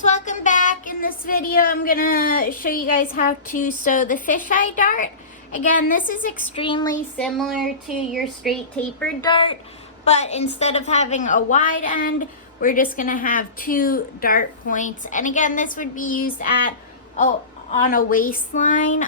guys, welcome back. In this video I'm gonna show you guys how to sew the fisheye dart. Again, this is extremely similar to your straight tapered dart, but instead of having a wide end, we're just gonna have two dart points. And again, this would be used at on a waistline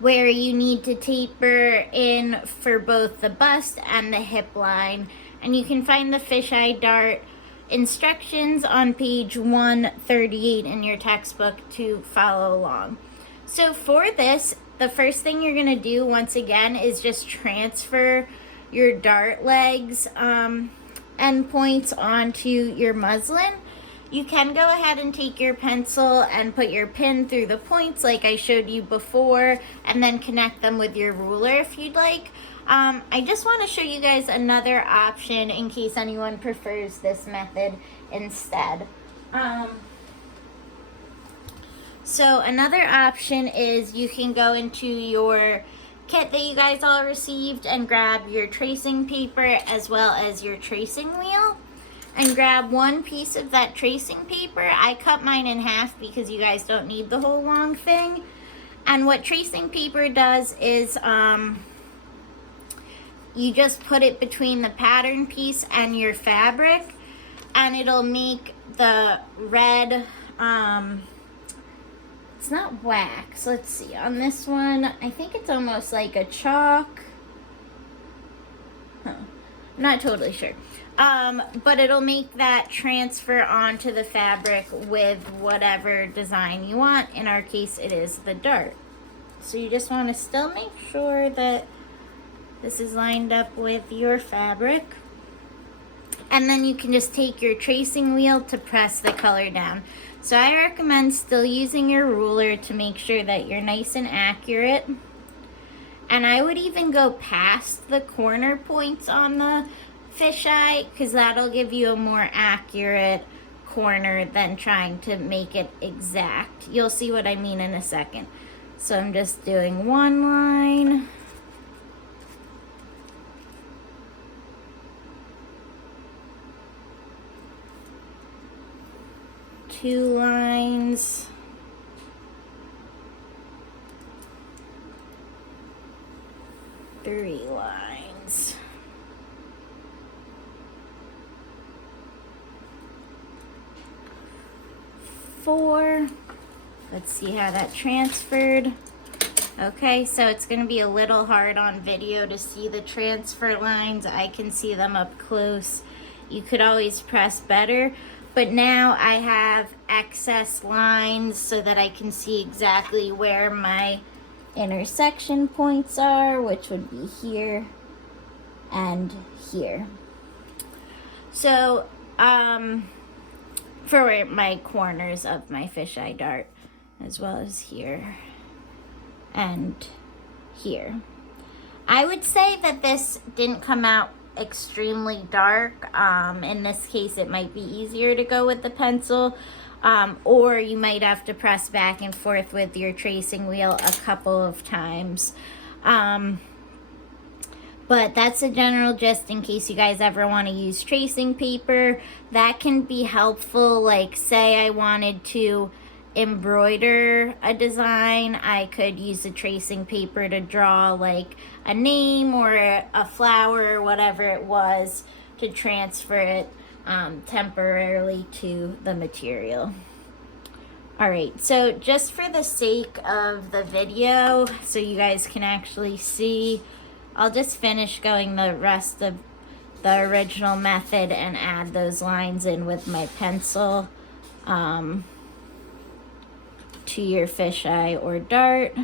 where you need to taper in for both the bust and the hip line. And you can find the fisheye dart instructions on page 138 in your textbook to follow along. So for this, the first thing you're going to do once again is just transfer your dart legs end points onto your muslin. You can go ahead and take your pencil and put your pin through the points like I showed you before, and then connect them with your ruler if you'd like. I just want to show you guys another option in case anyone prefers this method instead. So another option is you can go into your kit that you guys all received and grab your tracing paper as well as your tracing wheel. And grab one piece of that tracing paper. I cut mine in half because you guys don't need the whole long thing. And what tracing paper does is you just put it between the pattern piece and your fabric, and it'll make the red, it's not wax, let's see, on this one, I think it's almost like a chalk. I'm not totally sure. But it'll make that transfer onto the fabric with whatever design you want. In our case, it is the dart. So you just want to still make sure that this is lined up with your fabric. And then you can just take your tracing wheel to press the color down. So I recommend still using your ruler to make sure that you're nice and accurate. And I would even go past the corner points on the fisheye, because that'll give you a more accurate corner than trying to make it exact. You'll see what I mean in a second. So I'm just doing one line. Two lines. Three lines. Four. Let's see how that transferred. Okay, so it's going to be a little hard on video to see the transfer lines. I can see them up close. You could always press better, but now I have excess lines so that I can see exactly where my intersection points are, which would be here and here. So, for my corners of my fisheye dart, as well as here and here. I would say that this didn't come out extremely dark. In this case, it might be easier to go with the pencil, or you might have to press back and forth with your tracing wheel a couple of times. But that's a general gist in case you guys ever want to use tracing paper. That can be helpful. Like, say I wanted to embroider a design, I could use a tracing paper to draw like a name or a flower or whatever it was to transfer it temporarily to the material. Alright, so just for the sake of the video, so you guys can actually see, I'll just finish going the rest of the original method and add those lines in with my pencil to your fisheye or dart.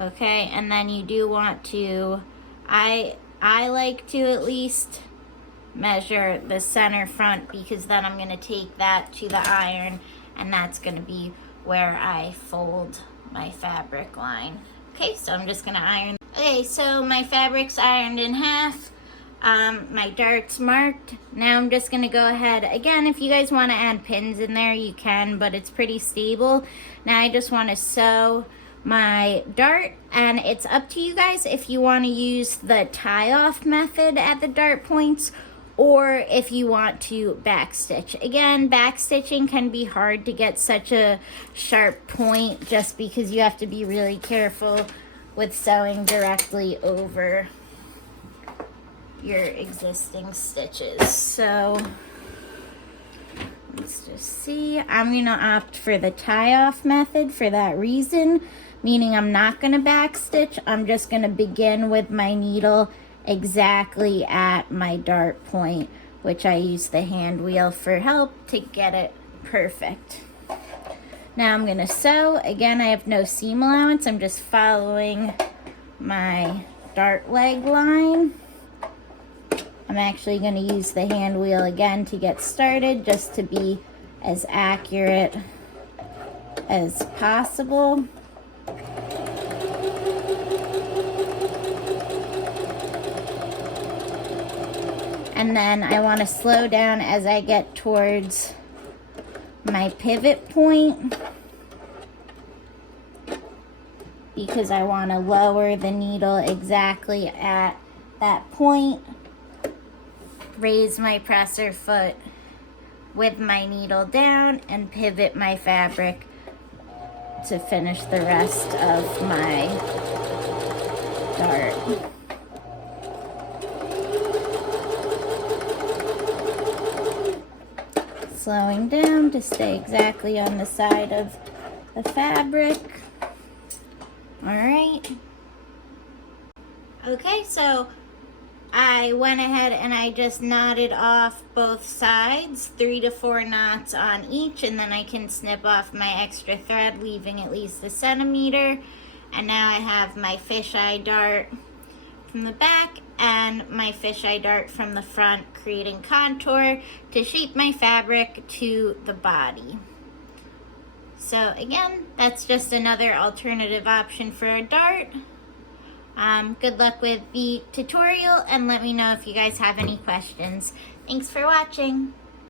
Okay, and then you do want to, I like to at least measure the center front, because then I'm going to take that to the iron, and that's going to be where I fold my fabric line. Okay, so I'm just going to iron. Okay, so my fabric's ironed in half. My dart's marked. Now I'm just going to go ahead. Again, if you guys want to add pins in there, you can, but it's pretty stable. Now I just want to sew my dart, and it's up to you guys if you want to use the tie-off method at the dart points or if you want to backstitch. Again, backstitching can be hard to get such a sharp point just because you have to be really careful with sewing directly over your existing stitches. So let's just see. I'm going to opt for the tie-off method for that reason, meaning I'm not going to backstitch. I'm just going to begin with my needle exactly at my dart point, which I use the hand wheel for help to get it perfect. Now I'm going to sew. Again, I have no seam allowance. I'm just following my dart leg line. I'm actually going to use the hand wheel again to get started, just to be as accurate as possible. And then I want to slow down as I get towards my pivot point, because I want to lower the needle exactly at that point. Raise my presser foot with my needle down and pivot my fabric to finish the rest of my dart. Slowing down to stay exactly on the side of the fabric. All right. Okay, so I went ahead and I just knotted off both sides, 3 to 4 knots on each, and then I can snip off my extra thread, leaving at least 1 centimeter. And now I have my fisheye dart from the back and my fisheye dart from the front, creating contour to shape my fabric to the body. So again, that's just another alternative option for a dart. Good luck with the tutorial, and let me know if you guys have any questions. Thanks for watching.